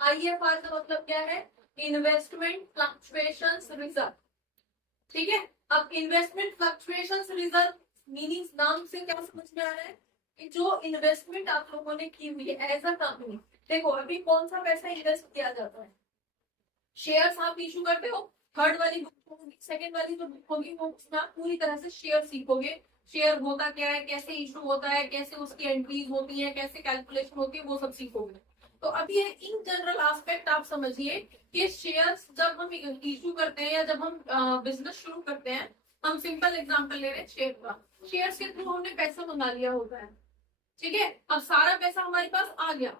IFR का मतलब क्या है? Investment fluctuations reserve. ठीक है, अब इन्वेस्टमेंट फ्लक्चुएशंस रिजर्व मीनिंग नाम से क्या समझ में आ रहा है कि जो इन्वेस्टमेंट आप लोगों ने की हुई है एज अ कंपनी, देखो अभी कौन सा पैसा इन्वेस्ट किया जाता है? शेयर्स आप इशू करते हो, थर्ड वाली बुक होगी, सेकंड वाली जो बुक होगी वो उसमें आप पूरी तरह से शेयर सीखोगे। शेयर होता क्या है, कैसे इशू होता है, कैसे उसकी एंट्रीज होती है, कैसे कैलकुलेशन होती है, वो सब सीखोगे। तो अब ये इन जनरल एस्पेक्ट आप समझिए कि शेयर्स जब हम इशू करते हैं या जब हम बिजनेस शुरू करते हैं, हम सिंपल एग्जांपल ले रहे हैं शेयर का। शेयर्स के थ्रू हमने पैसा मंगा लिया होता है, ठीक है, अब सारा पैसा हमारे पास आ गया।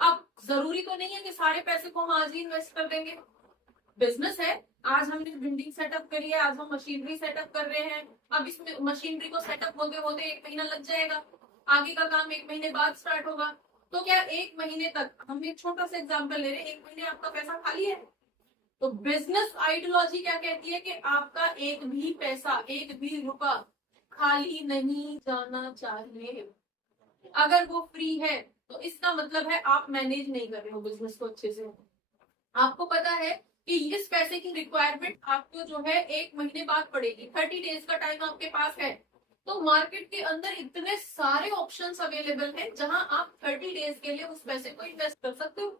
अब जरूरी तो नहीं है कि सारे पैसे को हम आज ही इन्वेस्ट कर देंगे। बिजनेस है, आज हमने बिल्डिंग सेटअप करी है, आज हम मशीनरी सेटअप कर रहे हैं, अब इसमें मशीनरी को सेटअप होते होते 1 महीना लग जाएगा, आगे का काम 1 महीने बाद स्टार्ट होगा। तो क्या 1 महीने तक, हम एक छोटा सा एग्जांपल ले रहे हैं, 1 महीने आपका पैसा खाली है? तो बिजनेस आइडियोलॉजी क्या कहती है कि आपका एक भी पैसा, एक भी रुपया खाली नहीं जाना चाहिए। अगर वो फ्री है तो इसका मतलब है आप मैनेज नहीं कर रहे हो बिजनेस को अच्छे से। आपको पता है कि इस पैसे की रिक्वायरमेंट आपको जो है 1 महीने बाद पड़ेगी, 30 डेज का टाइम आपके पास है। तो मार्केट के अंदर इतने सारे ऑप्शंस अवेलेबल हैं जहां आप 30 डेज के लिए उस पैसे को इन्वेस्ट कर सकते हो।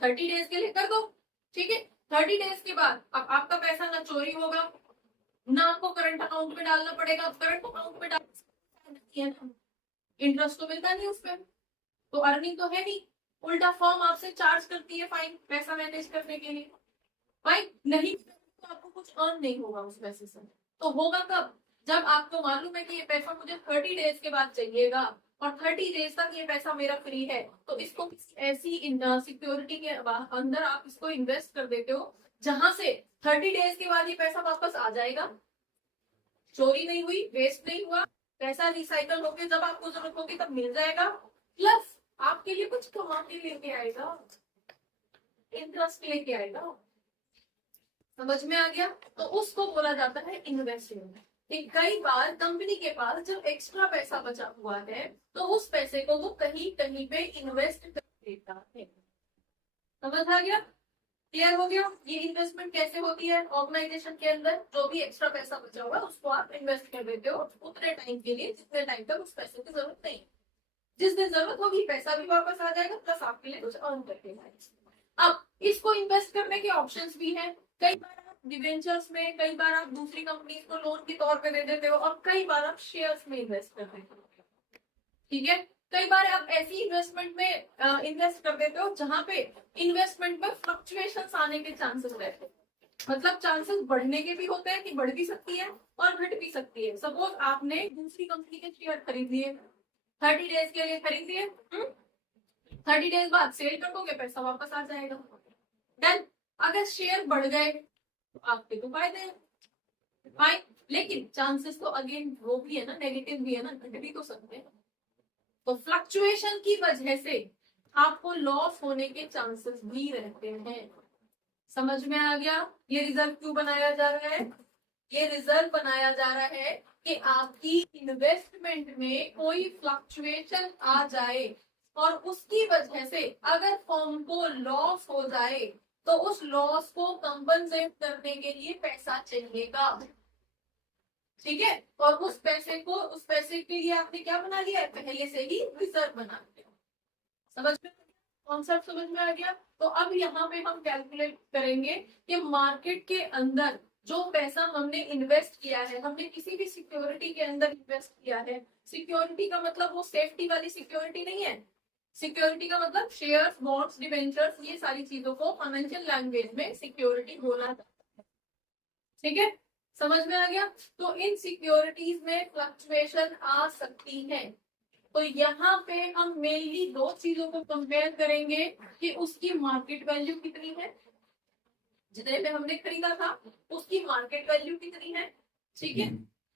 30 डेज के लिए कर दो, ठीक है। 30 डेज के बाद अब आपका पैसा ना चोरी होगा, ना आपको करंट अकाउंट में डालना पड़ेगा। करंट अकाउंट में डाल, इंटरेस्ट तो मिलता नहीं उसमें, तो अर्निंग तो है नहीं। उल्टा फॉर्म आपसे चार्ज करती है फाइन पैसा मैनेज करने के लिए। फाइन नहीं तो आपको कुछ अर्न नहीं होगा उस पैसे से। तो होगा कब? जब आपको मालूम है कि ये पैसा मुझे 30 डेज के बाद चाहिएगा और 30 डेज तक ये पैसा मेरा फ्री है, तो इसको ऐसी सिक्योरिटी के अंदर आप इसको इन्वेस्ट कर देते हो जहां से 30 डेज के बाद ये पैसा वापस आ जाएगा, चोरी नहीं हुई, वेस्ट नहीं हुआ, पैसा रिसाइकल होकर जब आपको जरूरत होगी तब मिल जाएगा, प्लस आपके लिए कुछ कमा के लेके आएगा, इंटरेस्ट लेके आएगा। समझ में आ गया? तो उसको बोला जाता है इन्वेस्टमेंट। कई बार कंपनी के पास जब एक्स्ट्रा पैसा बचा हुआ है तो उस पैसे को वो कहीं कहीं पे इन्वेस्ट कर देता है। समझ आ गया? क्लियर हो गया? ये इन्वेस्टमेंट कैसे होती है? ऑर्गेनाइजेशन के अंदर जो भी एक्स्ट्रा पैसा बचा हुआ है उसको आप इन्वेस्ट कर देते हो उतने टाइम के लिए जितने टाइम तक उस पैसे की जरूरत नहीं। जिस दिन जरूरत होगी पैसा भी वापस आ जाएगा, प्लस आपके लिए कुछ अर्न करके जाएगा। अब इसको इन्वेस्ट करने के ऑप्शंस भी हैं। कई बार आप डिवेंचर्स में, कई बार आप दूसरी कंपनीज को लोन के तौर पे दे देते हो और कई बार आप शेयर्स में इन्वेस्ट करते हो, ठीक है। कई बार आप ऐसी इन्वेस्टमेंट में इन्वेस्ट कर देते हो जहां पे इन्वेस्टमेंट में फ्लक्चुएशंस आने के चांसेस रहते हैं। मतलब चांसेस बढ़ने के भी होते हैं कि बढ़ भी सकती है और घट भी सकती है। सपोज आपने दूसरी कंपनी के शेयर खरीद लिए, 30 डेज के लिए खरीद लिए, 30 डेज बाद सेल कर दोगे, पैसा वापस आ जाएगा। देन अगर शेयर बढ़ गए तो आपके तो फायदे फाइन, लेकिन चांसेस तो अगेन वो भी है ना, नेगेटिव भी है ना, घट भी तो सकते हैं। तो फ्लक्चुएशन की वजह से आपको लॉस होने के चांसेस भी रहते हैं। समझ में आ गया? ये रिजर्व क्यों बनाया जा रहा है? ये रिजर्व बनाया जा रहा है कि आपकी इन्वेस्टमेंट में कोई फ्लक्चुएशन आ जाए और उसकी वजह से अगर फर्म को लॉस हो जाए तो उस लॉस को कंपनसेट करने के लिए पैसा चाहिएगा, ठीक है। और उस पैसे के लिए आपने क्या बना लिया है? पहले से ही रिजर्व बना लिया। समझ में? कॉन्सेप्ट समझ में आ गया? तो अब यहाँ पे हम कैलकुलेट करेंगे कि मार्केट के अंदर जो पैसा हमने इन्वेस्ट किया है, हमने किसी भी सिक्योरिटी के अंदर इन्वेस्ट किया है। सिक्योरिटी का मतलब वो सेफ्टी वाली सिक्योरिटी नहीं है। सिक्योरिटी का मतलब शेयर्स, बॉन्ड्स, डिबेंचर्स, ये सारी चीजों को फाइनेंशियल लैंग्वेज में सिक्योरिटी बोला जाता है, ठीक है। समझ में आ गया? तो इन सिक्योरिटीज में फ्लक्चुएशन आ सकती है। तो यहाँ पे हम मेनली दो चीजों को कंपेयर करेंगे कि उसकी मार्केट वैल्यू कितनी है, जितने पे हमने खरीदा था उसकी मार्केट वैल्यू कितनी है, ठीक है,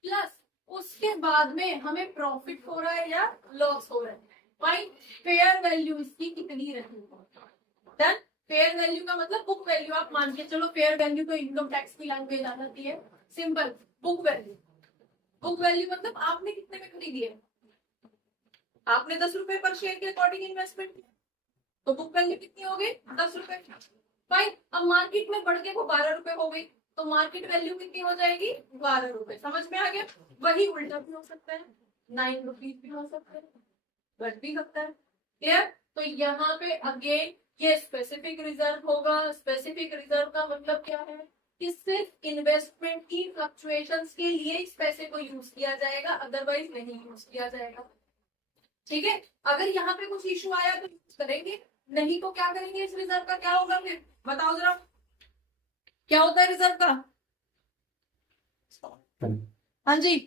प्लस उसके बाद में हमें प्रॉफिट हो रहा है या लॉस हो रहा है, फाइन, फेयर वैल्यू इसकी कितनी रहेगी। देन फेयर वैल्यू का मतलब बुक वैल्यू, आप मान के चलो फेयर वैल्यू तो इनकम टैक्स की लैंग्वेज आ जाती है, simple book value. Book value मतलब आपने कितने में खरीदी है, आपने 10 रुपए पर शेयर के अकॉर्डिंग इन्वेस्टमेंट किया तो बुक वैल्यू कितनी हो गई 10 रुपए। भाई अब मार्केट में बढ़ के वो 12 रुपए हो गई, तो मार्केट वैल्यू कितनी हो जाएगी 12 रुपए। समझ में आ गया? वही उल्टा भी हो सकता है, 9 रुपीज भी हो सकता है, घट भी सकता है। क्लियर? तो यहाँ पे अगेन ये स्पेसिफिक रिजर्व होगा। स्पेसिफिक रिजर्व का मतलब क्या है कि सिर्फ इन्वेस्टमेंट की फ्लक्चुएशंस के लिए इस पैसे को यूज किया जाएगा, अदरवाइज नहीं यूज किया जाएगा। ठीक है? अगर यहाँ पे कुछ इशू आया तो यूज करेंगे, नहीं तो क्या करेंगे? इस रिजर्व का क्या होगा फिर बताओ जरा, क्या होता है रिजर्व का? हाँ जी,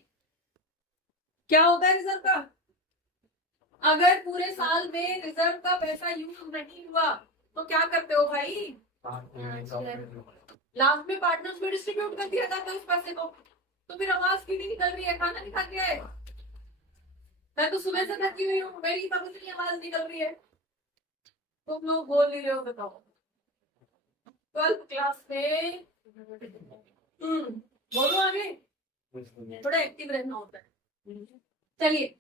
क्या होता है रिजर्व का? अगर पूरे साल में रिजर्व का पैसा यूज नहीं हुआ तो क्या करते हो भाई? लास्ट में पार्टनर्स में डिस्ट्रीब्यूट कर दिया जाता है उस पैसे को। तो फिर आवाज क्यों नहीं निकल रही है? खाना नहीं खा के आए? मैं तो सुबह से थकी हुई हूँ, मेरी तब इतनी आवाज निकल रही है, तुम लोग बोल नहीं रहे हो। बताओ 12th क्लास में बोलो आगे, थोड़ा एक्टिव रहना होता है। चलिए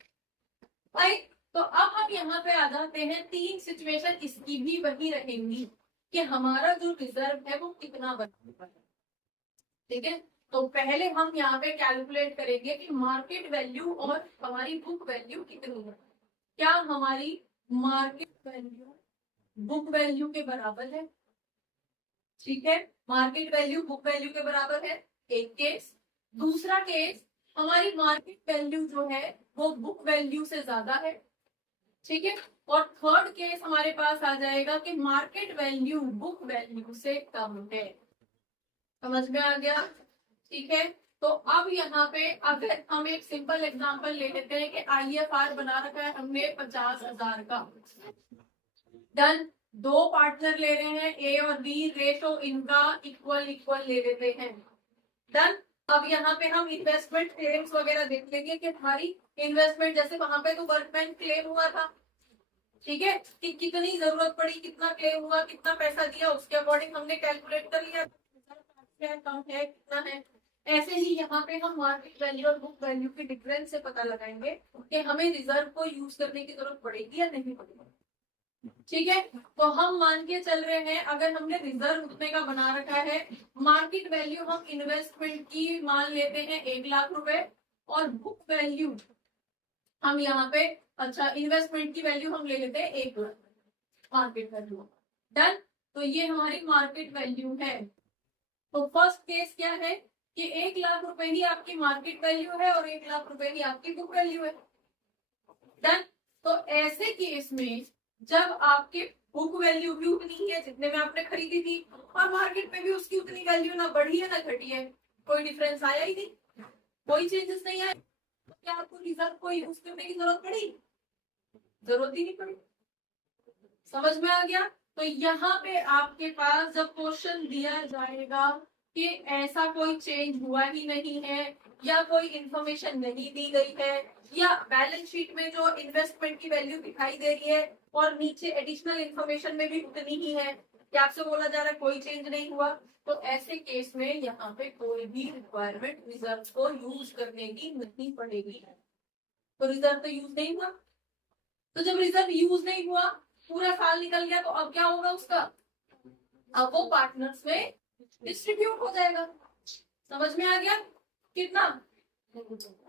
भाई, तो अब हम यहाँ पे आ जाते हैं। 3 सिचुएशन इसकी भी वही रहेंगी कि हमारा जो रिजर्व है वो कितना बना है। ठीक है? तो पहले हम यहाँ पे कैलकुलेट करेंगे कि मार्केट वैल्यू और हमारी बुक वैल्यू कितनी है। क्या हमारी मार्केट वैल्यू बुक वैल्यू के बराबर है? ठीक है, मार्केट वैल्यू बुक वैल्यू के बराबर है, एक केस। दूसरा केस, हमारी मार्केट वैल्यू जो है वो बुक वैल्यू से ज्यादा है। ठीक है, और थर्ड केस हमारे पास आ जाएगा कि मार्केट वैल्यू बुक वैल्यू से कम है। समझ में आ गया? ठीक है, तो अब यहाँ पे अगर हम एक सिंपल एग्जांपल ले लेते हैं कि IFR बना रखा है हमने 50,000 का। डन, 2 पार्टनर ले रहे हैं ए और बी, रेशो इनका इक्वल इक्वल ले लेते हैं। डन, अब यहाँ पे हम इन्वेस्टमेंट क्लेम्स वगैरह देख लेंगे कि हमारी इन्वेस्टमेंट, जैसे वहां पे तो वर्कमैन क्लेम हुआ था, ठीक है, कि कितनी जरूरत पड़ी, कितना क्लेम हुआ, कितना पैसा दिया, उसके अकॉर्डिंग हमने कैलकुलेट कर लिया कम है कितना है। ऐसे ही यहाँ पे हम मार्केट वैल्यू और बुक वैल्यू के डिफरेंस से पता लगाएंगे कि हमें रिजर्व को यूज करने की जरूरत पड़ेगी या नहीं पड़ेगी। ठीक है, तो हम मान के चल रहे हैं अगर हमने रिजर्व उतने का बना रखा है, मार्केट वैल्यू हम इन्वेस्टमेंट की मान लेते हैं 1 लाख रुपए, और बुक वैल्यू हम यहाँ पे, अच्छा इन्वेस्टमेंट की वैल्यू हम ले लेते हैं 1 लाख मार्केट वैल्यू। डन, तो ये हमारी मार्केट वैल्यू है। तो फर्स्ट केस क्या है कि 1 लाख रुपए ही आपकी मार्केट वैल्यू है और 1 लाख रुपए ही आपकी बुक वैल्यू है। डन, तो ऐसे केस में जब आपकी बुक वैल्यू भी उतनी है जितने में आपने खरीदी थी, और मार्केट में भी उसकी उतनी वैल्यू ना बढ़ी है ना घटी है, कोई डिफरेंस आया ही नहीं, कोई चेंजेस नहीं आए, तो क्या आपको रिजर्व को यूज करने की जरूरत पड़ी? जरूरत ही नहीं पड़ी। समझ में आ गया? तो यहाँ पे आपके पास जब क्वेश्चन दिया जाएगा कि ऐसा कोई चेंज हुआ ही नहीं है, या कोई इंफॉर्मेशन नहीं दी गई है, या बैलेंस शीट में जो इन्वेस्टमेंट की वैल्यू दिखाई दे रही है और नीचे एडिशनल इंफॉर्मेशन में भी उतनी ही है, क्या आपसे बोला जा रहा है कोई चेंज नहीं हुआ, तो ऐसे केस में यहाँ पे कोई भी रिक्वायरमेंट रिजर्व को यूज करने की नहीं पड़ेगी। तो रिजर्व तो यूज नहीं हुआ, तो जब रिजर्व यूज नहीं हुआ, पूरा साल निकल गया, तो अब क्या होगा उसका? अब वो पार्टनर्स में डिस्ट्रीब्यूट हो जाएगा। समझ में आ गया? कितना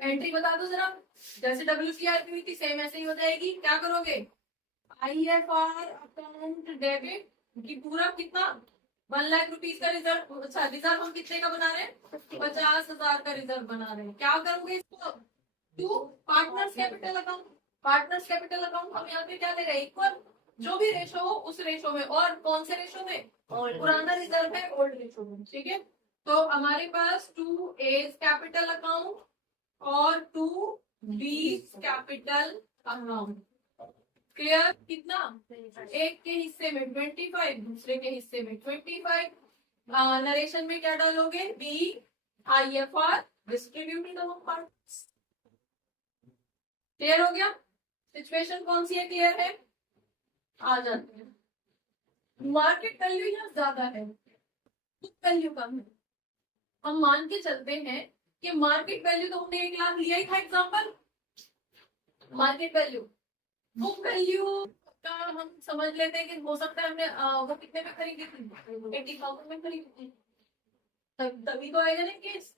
एंट्री बता दो जरा, जैसे WCR की हुई थी सेम ऐसे ही हो जाएगी। क्या करोगे? IFR अकाउंट डेबिट की पूरा कितना 1 लाख रुपीज का रिजर्व। अच्छा, रिजर्व हम कितने का बना रहे हैं? 50,000 का रिजर्व बना रहे हैं। क्या करोगे इसको? To partners capital account. Partners capital account हम यहाँ पे क्या ले रहे हैं? इक्वल, जो भी रेशो हो उस रेशो में। और कौन से रेशो में? पुराना रिजर्व है ओल्ड रेशो में। ठीक है, तो हमारे पास 2 A's कैपिटल अकाउंट और 2 B's कैपिटल अकाउंट। क्लियर? कितना? एक के हिस्से में 25, दूसरे के हिस्से में 25। नरेशन में क्या डालोगे? BIFR distributed among parts. Clear हो गया? सिचुएशन कौन सी है? क्लियर है? आ जाते हैं। मार्केट वैल्यू यहाँ ज्यादा है, बुक वैल्यू कम है। हम मान के चलते हैं कि मार्केट वैल्यू तो हमने 1 लाख लिया ही था example, market value, book value का हम समझ लेते हैं कि हो सकता है हमने वो कितने में खरीदी थी, 80,000 में खरीदी थी, तभी तो आएगा ना केस।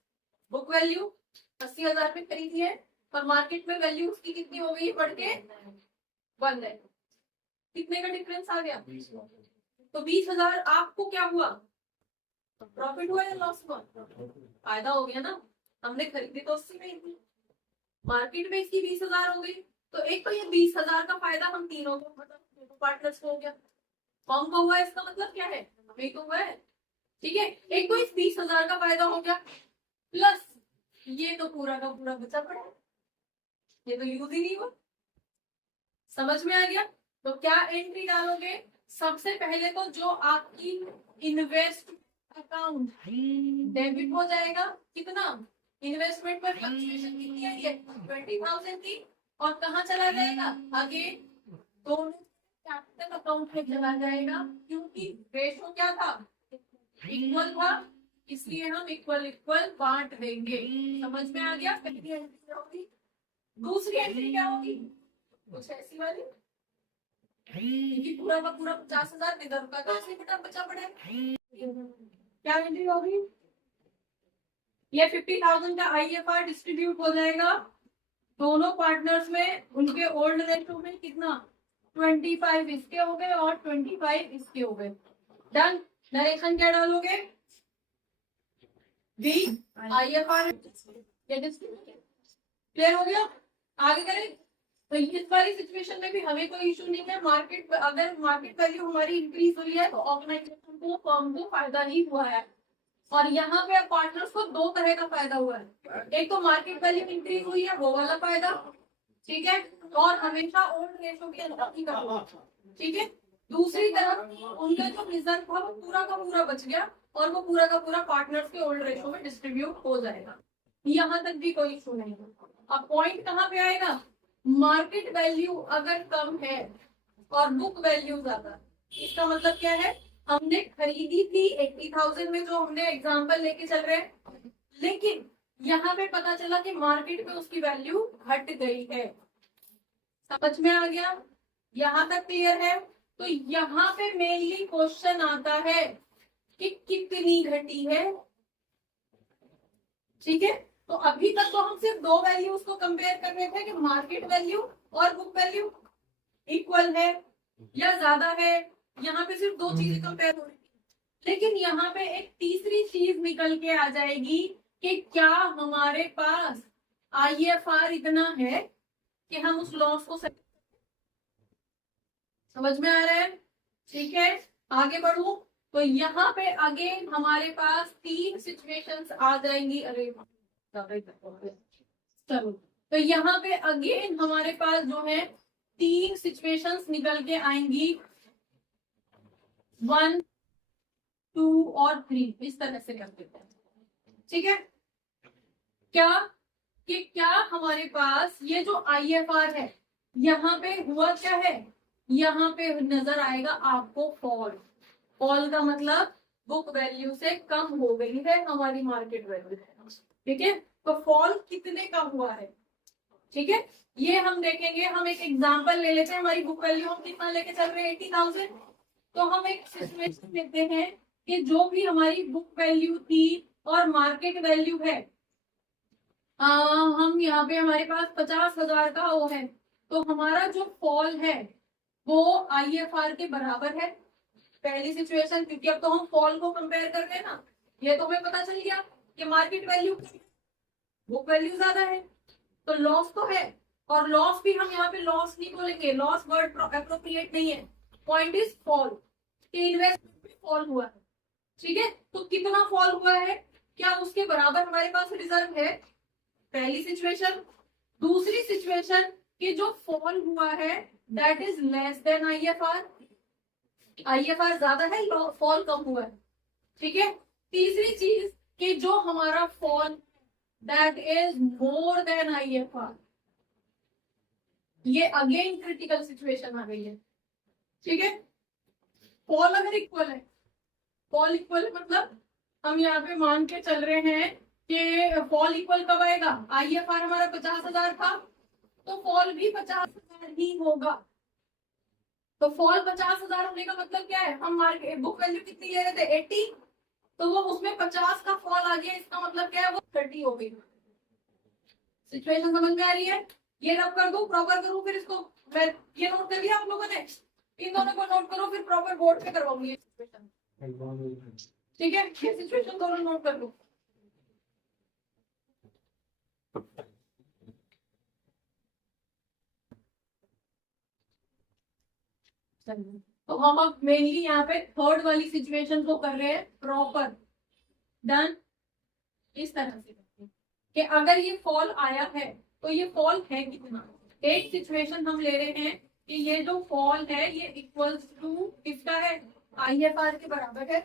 बुक वैल्यू 80,000 में खरीदी है और मार्केट में वैल्यू उसकी कितनी हो गई बढ़ के 1 है, कितने का डिफरेंस आ गया? तो 20,000 आपको क्या हुआ, प्रॉफिट हुआ या लॉस हुआ? फायदा हो गया ना, हमने खरीदी तो 80 में थी, मार्केट में इसकी 20,000 हो गई, तो एक तो ये 20,000 का फायदा हम तीनों को, मतलब पार्टनर्स को हो गया। फॉर्म का हुआ, इसका मतलब क्या है, हमें तो हुआ है, ठीक है। एक तो इस 20,000 का फायदा हो गया, प्लस ये तो पूरा का पूरा बचा पड़ा, ये तो यूज ही नहीं हुआ। समझ में आ गया? तो क्या एंट्री डालोगे? सबसे पहले तो जो आपकी इन्वेस्ट अकाउंट डेबिट हो जाएगा, कितना, इन्वेस्टमेंट पर फ्लक्चुएशन कितनी है, ये 20,000 की, और कहाँ चला जाएगा, अगेन दोनों कैपिटल अकाउंट में चला जाएगा, क्योंकि रेशो क्या था, इक्वल था, इसलिए हम इक्वल इक्वल बांट देंगे। समझ में आ गया? पहली एंट्री क्या होगी, दूसरी एंट्री क्या होगी, कुछ ऐसी वाली, क्योंकि पूरा का पूरा 50,000 इधर का 10 बचा पड़ा है। क्या एंट्री होगी, ये 50,000 का IFR डिस्ट्रीब्यूट हो जाएगा दोनों पार्टनर्स में, उनके ओल्ड रेशो में कितना, 25 इसके हो गए और 25 इसके हो गए। डन। डायरेक्शन क्या डालोगे, बी IFR, क्लियर हो गया? आगे करें। तो इस वाली सिचुएशन में भी हमें कोई इशू नहीं है, मार्केट अगर मार्केट वैल्यू हमारी इंक्रीज हुई है तो ऑर्गेनाइजेशन को, फर्म को फायदा ही हुआ है। और यहाँ पे पार्टनर्स को दो तरह का फायदा हुआ है, एक तो मार्केट वैल्यू इंक्रीज हुई है वो वाला फायदा, ठीक है, और हमेशा ओल्ड रेशो के अंदर ही करना, ठीक है। दूसरी तरफ उनका जो रिजर्व था वो पूरा का पूरा बच गया और वो पूरा का पूरा पार्टनर्स के ओल्ड रेशो में डिस्ट्रीब्यूट हो जाएगा, यहाँ तक भी कोई इशू नहीं है। अब पॉइंट कहाँ पे आएगा, मार्केट वैल्यू अगर कम है और बुक वैल्यू ज्यादा, इसका मतलब क्या है, हमने खरीदी थी 80,000 में, जो हमने एग्जांपल लेके चल रहे हैं, लेकिन यहाँ पे पता चला कि मार्केट में उसकी वैल्यू घट गई है। समझ में आ गया? यहाँ तक क्लियर है? तो यहाँ पे मेनली क्वेश्चन आता है कि कितनी घटी है, ठीक है। तो अभी तक तो हम सिर्फ दो वैल्यूज को कंपेयर कर रहे थे कि मार्केट वैल्यू और बुक वैल्यू इक्वल है या ज्यादा है, यहाँ पे सिर्फ दो चीजें कंपेयर हो रही थी। लेकिन यहाँ पे एक तीसरी चीज निकल के आ जाएगी कि क्या हमारे पास IFR इतना है कि हम उस लॉस को समझ में आ रहा है, ठीक है। आगे बढ़ू तो यहाँ पे अगेन हमारे पास तीन सिचुएशंस आ जाएंगी, अरे चलो, तो यहाँ पे अगेन हमारे पास जो है तीन सिचुएशंस निकल के आएंगी, 1, 2 और 3, इस तरह से कर देते हैं, ठीक है। क्या हमारे पास ये जो IFR है, यहाँ पे हुआ क्या है, यहाँ पे नजर आएगा आपको फॉल का मतलब बुक वैल्यू से कम हो गई है हमारी मार्केट वैल्यू, ठीक है। तो फॉल कितने का हुआ है, ठीक है, ये हम देखेंगे। हम एक एग्जांपल ले लेते हैं, हमारी बुक वैल्यू हम कितना लेके चल रहे हैं, 80,000। तो हम एक सिचुएशन लेते हैं कि जो भी हमारी बुक वैल्यू थी और मार्केट वैल्यू है, हम यहाँ पे हमारे पास 50,000 का वो है, तो हमारा जो फॉल है वो IFR के बराबर है, पहली सिचुएशन, क्योंकि अब तो हम फॉल को कंपेयर कर रहे हैं ना, ये तो हमें पता चल गया कि मार्केट वैल्यू बुक वैल्यू ज्यादा है, तो लॉस तो है, और लॉस भी हम यहाँ पे लॉस नहीं बोलेंगे, लॉस वर्ड एप्रोप्रिएट नहीं है, पॉइंट इज फॉल, कि इन्वेस्टमेंट में फॉल हुआ है, ठीक है। तो कितना फॉल हुआ है, क्या उसके बराबर हमारे पास रिजर्व है, पहली सिचुएशन। दूसरी सिचुएशन कि जो फॉल हुआ है that is less than IFR, IFR ज्यादा है, फॉल कम हुआ है, ठीक है। तीसरी चीज कि जो हमारा fall that is more than IFR, ये अगेन क्रिटिकल सिचुएशन आ गई है, ठीक है। फॉल अगर इक्वल है, फॉल इक्वल मतलब हम यहाँ पे मान के चल रहे हैं कि फॉल इक्वल कब आएगा, IFR हमारा 50,000 था तो फॉल भी 50,000 ही होगा, तो फॉल 50,000 होने का मतलब क्या है, हम मार्केट बुक वैल्यू कितनी ले रहे थे 80, तो वो उसमें 50 का फॉल आ गया, इसका मतलब क्या है वो 30 हो गई। सिचुएशन समझ में आ रही है? ये रब कर दो, प्रॉपर करूँ फिर इसको, मैं ये नोट कर लिया आप लोगों ने, इन दोनों को नोट करो फिर प्रॉपर बोर्ड पे करवाऊंगी ये सिचुएशन, ठीक है? ये सिचुएशन दोनों नोट कर लो। तो हम अब मेनली यहाँ पे थर्ड वाली सिचुएशन को कर रहे हैं प्रॉपर। डन? इस तरह से कि अगर ये फॉल आया है तो ये फॉल है कितना। एक सिचुएशन हम ले रहे हैं कि ये जो फॉल है ये इक्वल्स टू किसका है, IFR के बराबर है,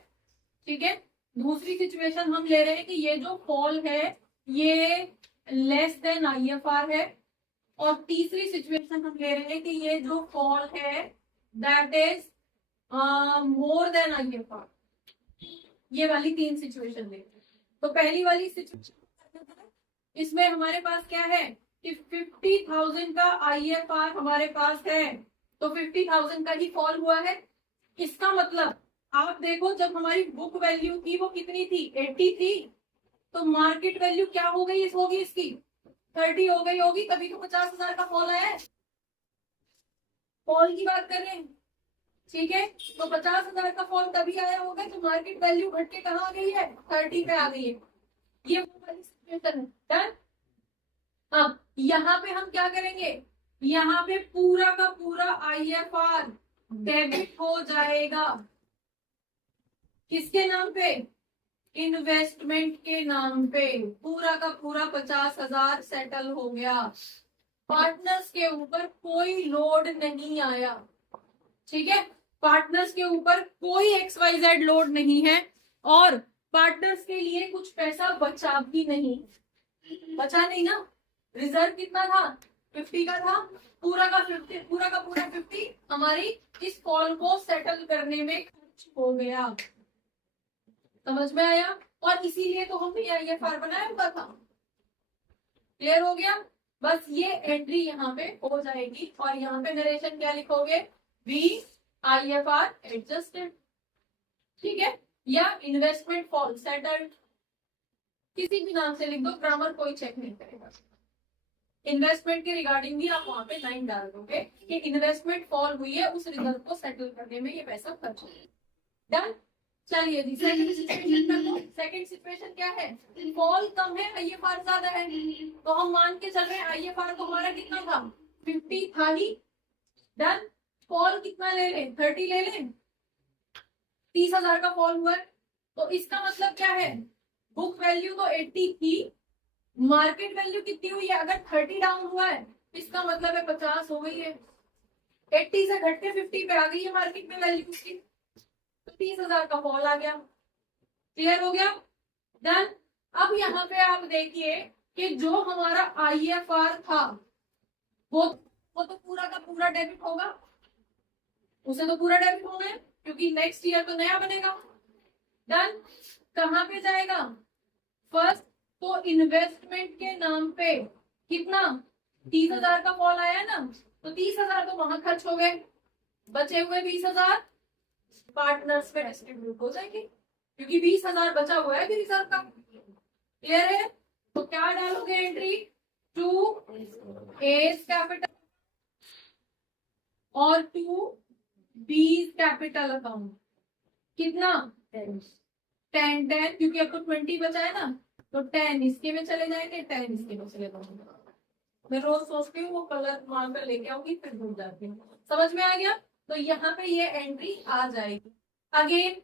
ठीक है? दूसरी सिचुएशन हम ले रहे हैं कि ये जो फॉल है ये लेस देन IFR है, और तीसरी सिचुएशन हम ले रहे हैं कि ये जो फॉल है that is more than IFR। ये वाली 3 सिचुएशन ले। तो पहली वाली सिचुएशन, इसमें हमारे पास क्या है कि 50,000 का IFR हमारे पास है, तो 50,000 का ही फॉल हुआ है। इसका मतलब आप देखो जब हमारी बुक वैल्यू थी वो कितनी थी 80 थी, तो मार्केट वैल्यू क्या हो गई होगी इसकी 30 हो गई होगी, तभी तो 50,000 का फॉल आया है। फॉल की बात कर रहे हैं, ठीक है? तो 50,000 का फॉल तभी आया होगा जब मार्केट वैल्यू घट के कहाँ आ गई है 30 पे आ गई है। ये वो वाली सिचुएशन है। अब यहाँ पे हम क्या करेंगे, यहाँ पे पूरा का पूरा IFR डेबिट हो जाएगा, किसके नाम पे, इन्वेस्टमेंट के नाम पे। पूरा का पूरा 50,000 सेटल हो गया, पार्टनर्स के ऊपर कोई लोड नहीं आया, ठीक है? पार्टनर्स के ऊपर कोई XYZ लोड नहीं है, और पार्टनर्स के लिए कुछ पैसा बचा भी नहीं, बचा नहीं ना। रिजर्व कितना था 50 का था, पूरा का 50, पूरा का पूरा 50 हमारी इस फॉल को सेटल करने में खर्च हो गया। समझ में आया? और इसीलिए तो हमने IFR बनाया हुआ था। क्लियर हो गया? बस ये एंट्री यहाँ पे हो जाएगी, और यहाँ पे नरेशन क्या लिखोगे, IFR एडजस्टेड, ठीक है? या इन्वेस्टमेंट फॉल सेटल्ड, किसी भी नाम से लिख दो, ग्रामर कोई चेक नहीं करेगा। इन्वेस्टमेंट के रिगार्डिंग भी आप वहां पे लाइन डाल दोगे कि इन्वेस्टमेंट फॉल हुई है, उस रिजर्व को सेटल करने में ये पैसा खर्च हो। डन? चलिए जी सेकंड सिचुएशन कर लो। सेकंड सिचुएशन क्या है, फॉल कम है IFR ज्यादा है, तो हम मान के चल रहे हैं IFR तो हमारा कितना था 50 था ही। डन? फॉल कितना ले लें 30 ले लें, 30,000 का फॉल हुआ है, तो इसका मतलब क्या है, बुक वैल्यू तो 80 थी, मार्केट वैल्यू कितनी हुई है, अगर 30 डाउन हुआ है इसका मतलब है 50 हो गई है, 80 से घट के 50 पे आ गई है मार्केट में वैल्यू उसकी, तो 30,000 का फॉल आ गया। क्लियर हो गया? डन? अब यहाँ पे आप देखिए कि जो हमारा IFR था वो तो पूरा का पूरा डेबिट होगा, उसे तो पूरा डेबिट होना है क्योंकि नेक्स्ट ईयर तो नया बनेगा। डन? कहाँ पे जाएगा, फर्स्ट तो इन्वेस्टमेंट के नाम पे कितना 30,000 का फॉल आया ना, तो 30,000 तो वहां खर्च हो गए, बचे हुए 20,000 पार्टनर्स पे डिस्ट्रीब्यूट हो जाएंगे, क्योंकि 20,000 बचा हुआ है रिजर्व का। क्लियर है? तो क्या डालोगे एंट्री, टू एज कैपिटल और टू बीज कैपिटल अकाउंट, कितना 10 क्योंकि अब तो 20 बचा है ना, तो 10 इसके में चले जाएंगे, 10 इसके में चले जाएंगे। मैं रोज सोचती हूँ वो कलर वहां पर लेके आऊंगी फिर भूल जाती हूँ। समझ में आ गया? तो यहाँ पे ये एंट्री आ जाएगी। अगेन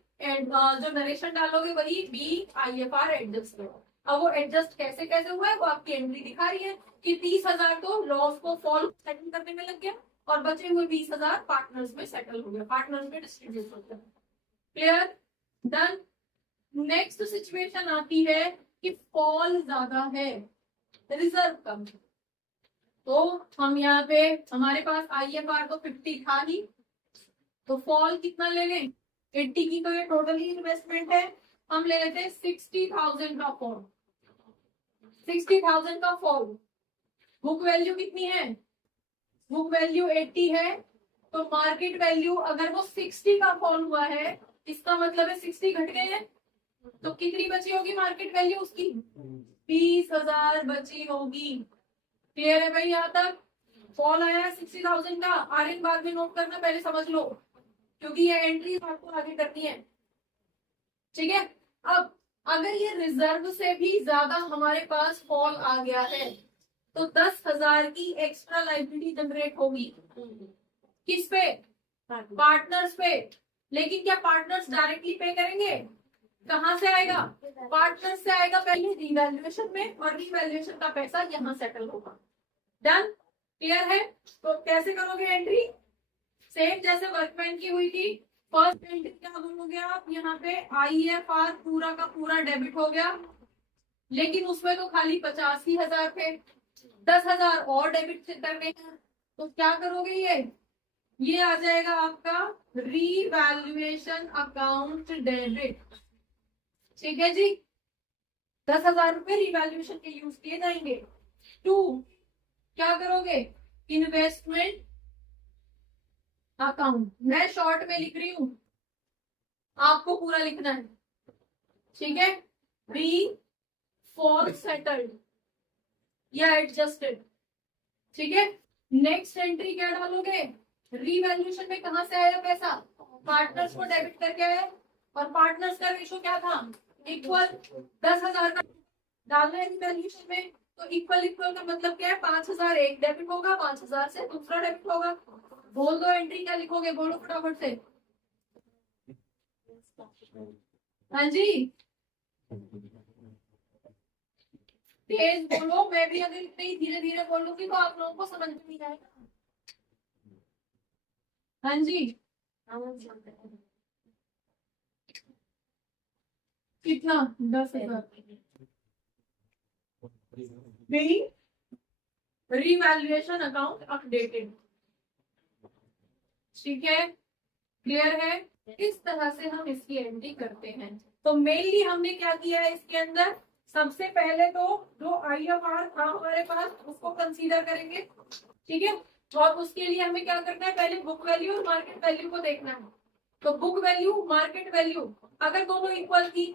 जो नरेशन डालोगे वही IFR एडजस्ट करो। अब वो एडजस्ट कैसे कैसे हुआ है वो आपकी एंट्री दिखा रही है कि 30,000 तो लॉस को फॉल सेटल करने में लग गया, और बचे हुए 20,000 पार्टनर्स में सेटल हो गया, पार्टनर्स में डिस्ट्रीब्यूट हो गया। क्लियर? डन? नेक्स्ट सिचुएशन आती है कि फॉल ज्यादा है, रिजर्व कम, तो हम यहाँ पे हमारे पास IFR तो 50 था ही, तो फॉल कितना ले लें 80 की, तो ये टोटली इन्वेस्टमेंट है, हम ले लेते हैं 60,000 का फॉल। 60,000 का फॉल, बुक वैल्यू कितनी है, बुक वैल्यू 80 है, तो मार्केट वैल्यू अगर वो 60 का फॉल हुआ है, इसका मतलब है 60 घट गए हैं, तो कितनी बची होगी मार्केट वैल्यू उसकी? 20,000 बची होगी। क्लियर है भाई? यहाँ तक फॉल आया है 60,000 का, आर्यन बाद में नोट करना, पहले समझ लो क्योंकि ये एंट्री आपको आगे करनी है। ठीक है, अब अगर ये रिजर्व से भी ज्यादा हमारे पास फॉल आ गया है तो 10,000 की एक्स्ट्रा लायबिलिटी जनरेट होगी। किस पे? पार्टनर्स पे। लेकिन क्या पार्टनर्स डायरेक्टली पे करेंगे? कहाँ से आएगा? पार्टनर्स से आएगा पहले रिवैल्यूएशन में, और रिवैल्यूएशन का पैसा यहाँ सेटल होगा। डन? क्लियर है? तो कैसे करोगे एंट्री? सेम जैसे वर्कमैन की हुई थी। फर्स्ट एंट्री क्या हो गया? आप यहाँ पे IFR पूरा का पूरा डेबिट हो गया, लेकिन उसमें तो खाली 85,000 थे, 10,000 और डेबिट करने हैं। तो क्या करोगे? ये आ जाएगा आपका रीवैल्यूएशन अकाउंट डेबिट। ठीक है जी, 10,000 रुपए रीवैल्यूएशन के यूज किए जाएंगे। 2, क्या करोगे? Investment account. मैं शॉर्ट में लिख रही हूं, आपको पूरा लिखना है। ठीक है, बी फॉर सेटल्ड या एडजस्टेड। ठीक है, नेक्स्ट एंट्री क्या डालोगे? रीवैल्यूएशन में कहां से आया पैसा? पार्टनर्स को डेबिट करके आया, और पार्टनर्स का रेशो क्या था? इक्वल। 10,000 का डालना है रीवैल्यूएशन में, तो इक्वल इक्वल का मतलब क्या है? 5,000 एक डेबिट होगा, 5,000 से दूसरा डेबिट होगा। बोल दो एंट्री क्या लिखोगे, बोलो फटाफट से। हाँ जी, तेज बोलो, मैं भी अगर इतनी धीरे धीरे बोलूंगी तो आप लोगों को समझ में नहीं आएगा। हाँ जी, कितना? 10,000। Revaluation account updated. ठीक है, क्लियर है? इस तरह से हम इसकी एंट्री करते हैं। तो मेनली हमने क्या किया है इसके अंदर? सबसे पहले तो जो IFR था हमारे पास उसको कंसीडर करेंगे। ठीक है, और उसके लिए हमें क्या करना है? पहले बुक वैल्यू और मार्केट वैल्यू को देखना है। तो बुक वैल्यू, मार्केट वैल्यू अगर दोनों इक्वल थी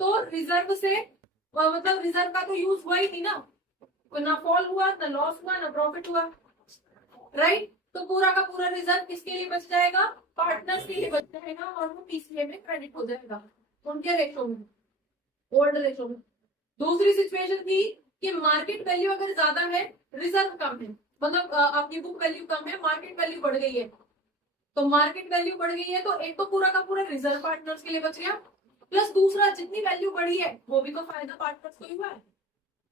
तो रिजर्व से, मतलब रिजर्व का तो यूज हुआ ही नहीं ना, ना फॉल हुआ, ना लॉस हुआ, ना प्रॉफिट हुआ, राइट? तो पूरा का पूरा रिजर्व किसके लिए बच जाएगा? पार्टनर्स के लिए बच जाएगा, और वो PCA में क्रेडिट हो जाएगा उनके रेशो में, ओल्ड रेशो में। दूसरी सिचुएशन थी कि मार्केट वैल्यू अगर ज्यादा है, रिजर्व कम है, मतलब आपकी बुक वैल्यू कम है, मार्केट वैल्यू बढ़ गई है। तो मार्केट वैल्यू बढ़ गई है तो एक तो पूरा का पूरा रिजर्व पार्टनर्स के लिए बच गया, प्लस दूसरा जितनी वैल्यू बढ़ी है वो भी तो फायदा पार्टनर्स को ही हुआ है।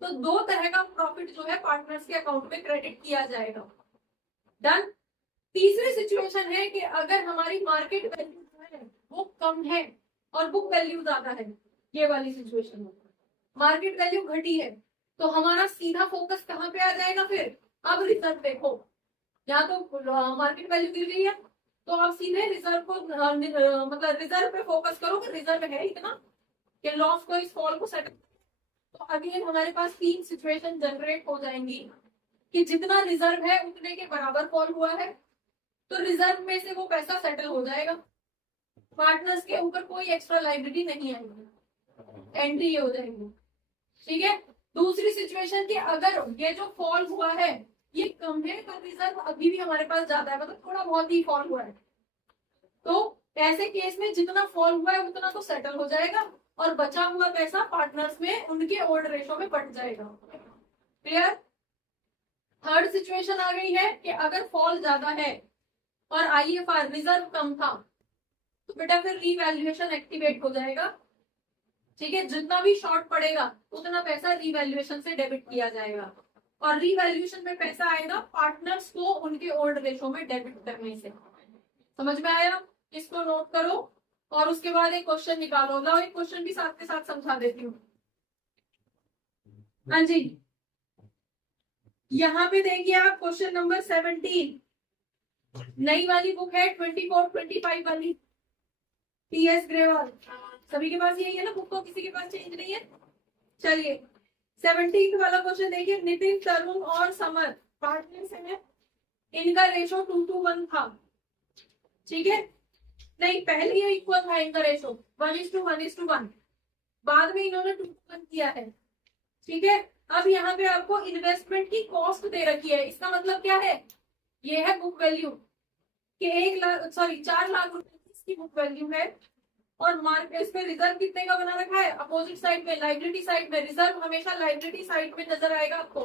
तो दो तरह का प्रॉफिट जो है पार्टनर्स के अकाउंट में क्रेडिट किया जाएगा। डन? तीसरी सिचुएशन है कि अगर हमारी मार्केट वैल्यू जो है वो कम है और बुक वैल्यू ज्यादा है, ये वाली सिचुएशन है, मार्केट वैल्यू घटी है, तो हमारा सीधा फोकस कहाँ पे आ जाएगा फिर? अब रिजर्व देखो, या तो मार्केट वैल्यू गिर गई है तो आप सीधे रिजर्व को मतलब रिजर्व पे फोकस करो कि रिजर्व है इतना कि लॉस को, इस फॉल को सेटल। तो अगेन हमारे पास 3 सिचुएशन जनरेट हो जाएंगी कि जितना रिजर्व है उतने के बराबर फॉल हुआ है तो रिजर्व में से वो पैसा सेटल हो जाएगा, पार्टनर्स के ऊपर कोई एक्स्ट्रा लायबिलिटी नहीं आएगी, एंट्री ये हो जाएगी। ठीक है, दूसरी सिचुएशन की अगर ये जो फॉल हुआ है ये कम है पर रिजर्व अभी भी हमारे पास ज्यादा है, मतलब थोड़ा बहुत ही फॉल हुआ है, तो ऐसे केस में जितना फॉल हुआ है उतना तो सेटल हो जाएगा और बचा हुआ पैसा पार्टनर्स में उनके ओल्ड रेशो में बढ़ जाएगा। क्लियर? थर्ड सिचुएशन आ गई है कि अगर फॉल ज्यादा है और IFR रिजर्व कम था तो बेटा फिर रीवैल्यूएशन एक्टिवेट हो जाएगा। ठीक है, जितना भी शॉर्ट पड़ेगा उतना पैसा रीवैल्यूएशन से डेबिट किया जाएगा, और रीवैल्यूएशन में पैसा आएगा पार्टनर्स को उनके ओल्ड रेशो में डेबिट करने से। समझ में आया? इसको नोट करो और उसके बाद एक क्वेश्चन निकालो। लाओ एक क्वेश्चन भी साथ के साथ समझा देती हूँ। हाँ जी, यहाँ पे देखिए आप क्वेश्चन नंबर 17, नई वाली बुक है 24-25 वाली, TS ग्रेवाल। सभी के पास यही है ना बुक, को किसी के पास चेंज नहीं है? चलिए 17 वाला क्वेश्चन देखिए। नितिन, तरुण और समर पार्टनर्स हैं, इनका रेशो 2:1 था। ठीक है, नहीं पहले ये इक्वल था इनका रेशो 1:1:1, बाद में इन्होंने 2:1 किया है। ठीक है, अब यहाँ पे आपको इन्वेस्टमेंट की कॉस्ट दे रखी है, इसका मतलब क्या है, ये है बुक वैल्यू कि 4 लाख रुपए की इसकी बुक वैल्यू है, और मार्केट इसमें रिजर्व कितने का बना रखा है, अपोजिट साइड में लाइबिलिटी साइड में, रिजर्व हमेशा लाइबिलिटी साइड में नजर आएगा आपको।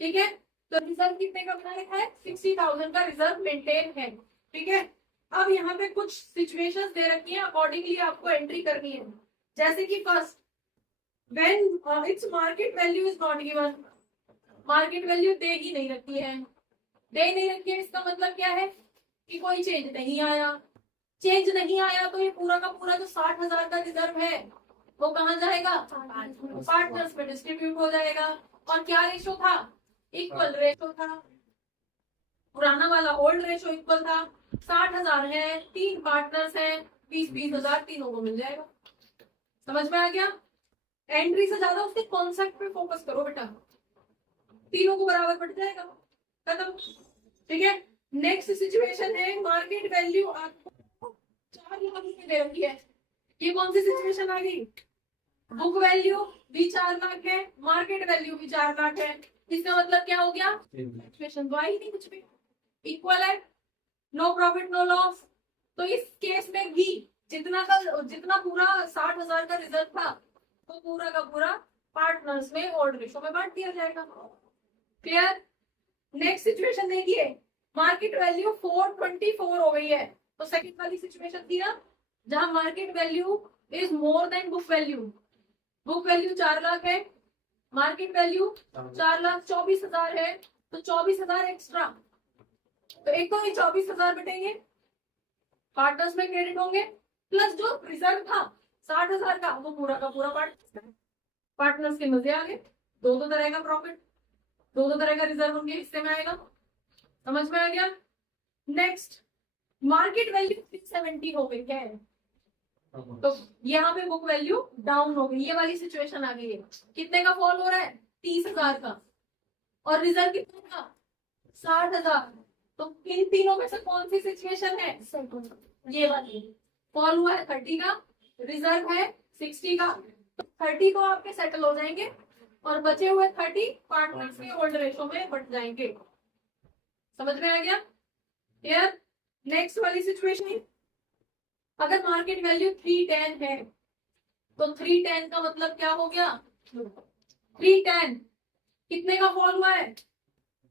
ठीक है, तो रिजर्व कितने का बना रखा है, 60,000 का रिजर्व मेंटेन है। ठीक है, अब यहाँ पे कुछ सिचुएशंस दे रखी है, अकॉर्डिंगली आपको एंट्री करनी है। जैसे कि first, when its market value is not given, market value दे ही नहीं रखी है, दे नहीं रखी है, इसका मतलब क्या है कि कोई चेंज नहीं आया। चेंज नहीं आया तो ये पूरा का पूरा जो 60,000 का रिजर्व है वो कहाँ जाएगा, पार्टनर्स में डिस्ट्रीब्यूट हो जाएगा। और क्या रेशो था, इक्वल रेशो था, पुराना वाला ओल्ड रेशो इक्वल था। 60,000 है, 3 पार्टनर्स हैं, 20,000 तीनों को मिल जाएगा। समझ में आ गया, एंट्री से ज्यादा उसके कॉन्सेप्ट पे फोकस करो बेटा, तीनों को बराबर बढ़ जाएगा, खत्म। ठीक है, नेक्स्ट सिचुएशन है, मार्केट वैल्यू आपको 4 लाख रुपए दे रखी है। ये कौन सी सिचुएशन आ गई, बुक वैल्यू भी 4 लाख है, मार्केट वैल्यू भी 4 लाख है, इसका मतलब क्या हो गया, सिचुएशन तो आई नहीं कुछ भी, इक्वल है, नो प्रॉफिट नो लॉस। तो इस केस में भी जितना पूरा 60,000 का रिजर्व था वो पूरा का पूरा पार्टनर्स में ओल्ड रेशो में बांट दिया जाएगा। क्लियर, नेक्स्ट सिचुएशन देखिए, मार्केट वैल्यू 424 हो गई है, तो सेकंड वाली सिचुएशन थी ना जहां market value is more than book value. Book value 4 lakh है, मार्केट वैल्यू 4,24,000 है, तो 24,000 एक्स्ट्रा, तो एक तो ये 24,000 बटेंगे, पार्टनर्स में क्रेडिट होंगे, प्लस जो रिजर्व था 60,000 का वो पूरा का पूरा पार्टनर्स के मजे आ गए, दो तरह का प्रॉफिट, दो तरह का रिजर्व उनके हिस्से में आएगा। समझ में आ गया। नेक्स्ट, मार्केट वैल्यू 370 हो गई है, तो यहाँ पे बुक वैल्यू डाउन हो गई, ये वाली सिचुएशन आ गई है। कितने का फॉल हो रहा है, 30,000 का, और रिजर्व कितने का, 60,000। तो इन तीनों में से कौन सी सिचुएशन है, ये वाली, फॉल हुआ है 30 का, रिजर्व है 60 का, तो 30 को आपके सेटल हो जाएंगे और बचे हुए 30 पार्टनर्स के ओल्ड रेशो में बढ़ जाएंगे। समझ में आ गया, क्लियर। नेक्स्ट वाली सिचुएशन, अगर मार्केट वैल्यू 310 है तो 310 का मतलब क्या हो गया, 310 कितने का फॉल हुआ है,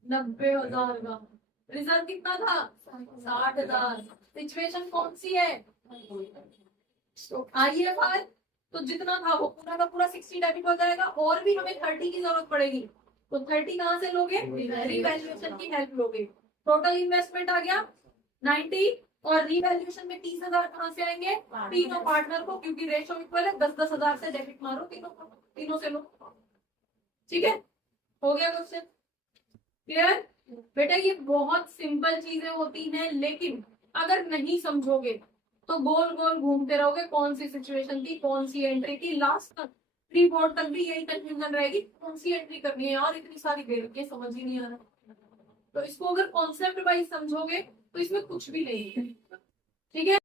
90,000 का, रिजर्व कितना था, 60,000। सिचुएशन कौन सी है, IFR, तो जितना था वो पूरा का पूरा 60 डेबिट हो जाएगा, और भी हमें 30 की जरूरत पड़ेगी, तो 30 कहाँ से लोगे, रिवैल्यूएशन की हेल्प लोगे। टोटल इन्वेस्टमेंट आ गया 90, और रिवैल्यूएशन में 30,000 कहाँ से आएंगे, तीनों पार्टनर को, क्योंकि रेशो इक्वल है, 10,000 से डेबिट मारो तीनों से लो। ठीक है, हो गया क्वेश्चन, क्लियर। बेटा ये बहुत सिंपल चीजें होती हैं, लेकिन अगर नहीं समझोगे तो गोल गोल घूमते रहोगे, कौन सी सिचुएशन थी, कौन सी एंट्री थी, लास्ट तक प्री बोर्ड तक भी यही कंफ्यूजन रहेगी, कौन सी एंट्री करनी है यार, इतनी सारी दे रखी है समझ ही नहीं आ रहा। तो इसको अगर कॉन्सेप्ट वाइज समझोगे तो इसमें कुछ भी नहीं है। ठीक है।